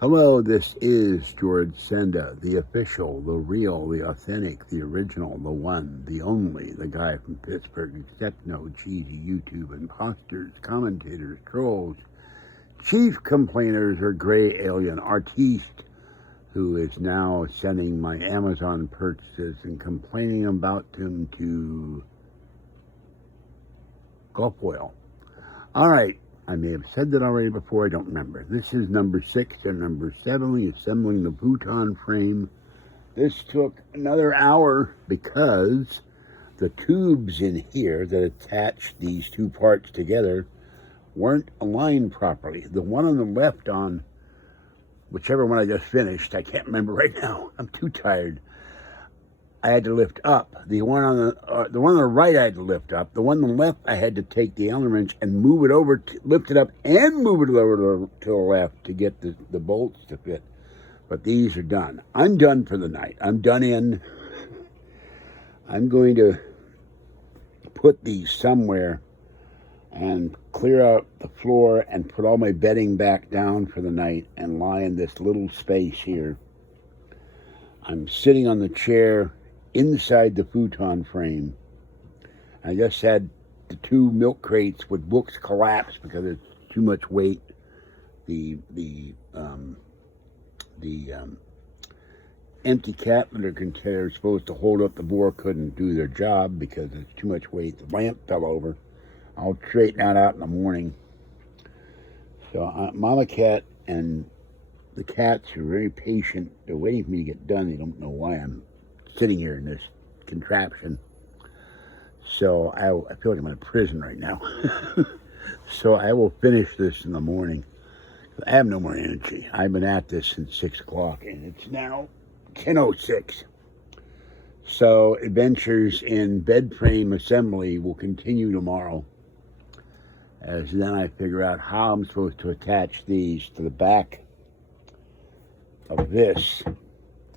Hello, this is George Senda, the official, the real, the authentic, the original, the one, the only, the guy from Pittsburgh, except no cheesy YouTube imposters, commentators, trolls, chief complainers, or gray alien artiste who is now sending my Amazon purchases and complaining about them to Gulf Oil. All right. I may have said that already before, I don't remember. This is number 6 and number 7, assembling the Futon frame. This took another hour because the tubes in here that attach these two parts together weren't aligned properly. The one on the left on whichever one I just finished, I can't remember right now. I'm too tired. I had to lift up. The one on the right I had to lift up. The one on the left I had to take the Allen wrench and move it over, lift it up and move it over to the left to get the bolts to fit. But these are done. I'm done for the night. I'm done in. I'm going to put these somewhere and clear out the floor and put all my bedding back down for the night and lie in this little space here. I'm sitting on the chair inside the Futon frame. I just had the 2 milk crates with books collapse because it's too much weight. The empty cat litter container supposed to hold up the board couldn't do their job because it's too much weight. The lamp fell over. I'll straighten that out in the morning. So Mama Cat and the cats are very patient. They're waiting for me to get done. They don't know why I'm sitting here in this contraption. So I feel like I'm in a prison right now. So I will finish this in the morning. I have no more energy. I've been at this since 6 o'clock and it's now 10:06. So adventures in bed frame assembly will continue tomorrow, as then I figure out how I'm supposed to attach these to the back of this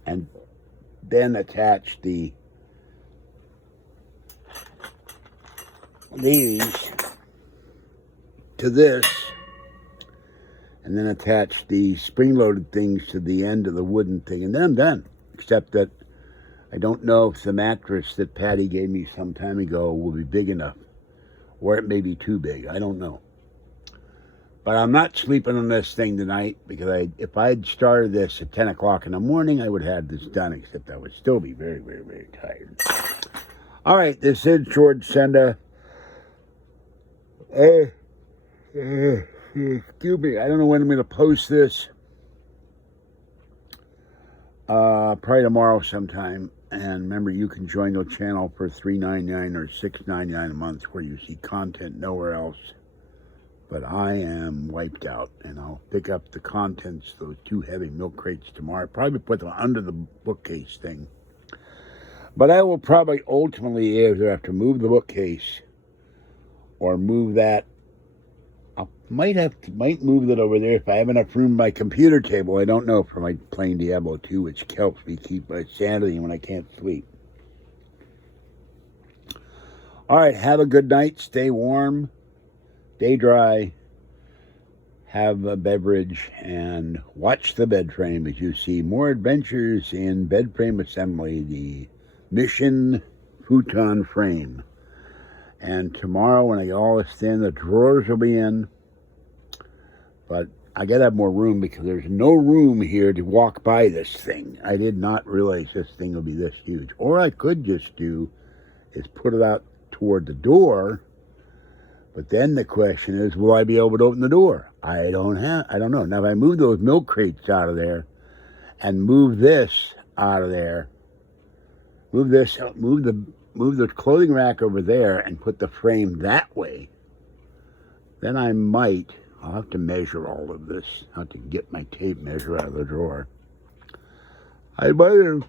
and then attach these to this and then attach the spring-loaded things to the end of the wooden thing, and then I'm done. Except that I don't know if the mattress that Patty gave me some time ago will be big enough, or it may be too big. I don't know. But I'm not sleeping on this thing tonight because if I had started this at 10 o'clock in the morning, I would have this done, except I would still be very, very, very tired. All right, this is George Senda. Excuse me, I don't know when I'm going to post this. Probably tomorrow sometime. And remember, you can join the channel for $3.99 or $6.99 a month, where you see content nowhere else. But I am wiped out, and I'll pick up the contents, those 2 heavy milk crates, tomorrow. Probably put them under the bookcase thing. But I will probably ultimately either have to move the bookcase or move that. I might move that over there if I have enough room by computer table. I don't know, for my playing Diablo 2, which helps me keep my sanity when I can't sleep. All right, have a good night. Stay warm. Stay dry. Have a beverage and watch the bed frame as you see more adventures in bed frame assembly, the Mission Futon frame. And tomorrow when I get all this in, the drawers will be in. But I gotta have more room because there's no room here to walk by this thing. I did not realize this thing would be this huge. Or I could just do is put it out toward the door. But then the question is, will I be able to open the door? I don't know. Now if I move those milk crates out of there and move this out of there, move the clothing rack over there and put the frame that way, then I'll have to measure all of this. I'll have to get my tape measure out of the drawer. I might have,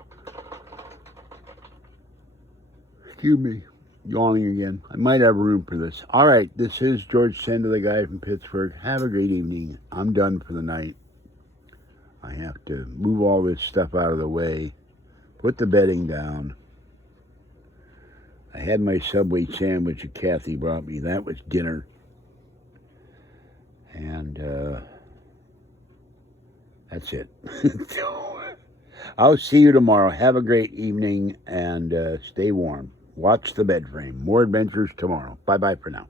excuse me, yawning again. I might have room for this. All right, this is George Senda, the guy from Pittsburgh. Have a great evening. I'm done for the night. I have to move all this stuff out of the way, put the bedding down. I had my Subway sandwich that Kathy brought me. That was dinner. And That's it. I'll see you tomorrow. Have a great evening and stay warm. Watch the bed frame. More adventures tomorrow. Bye-bye for now.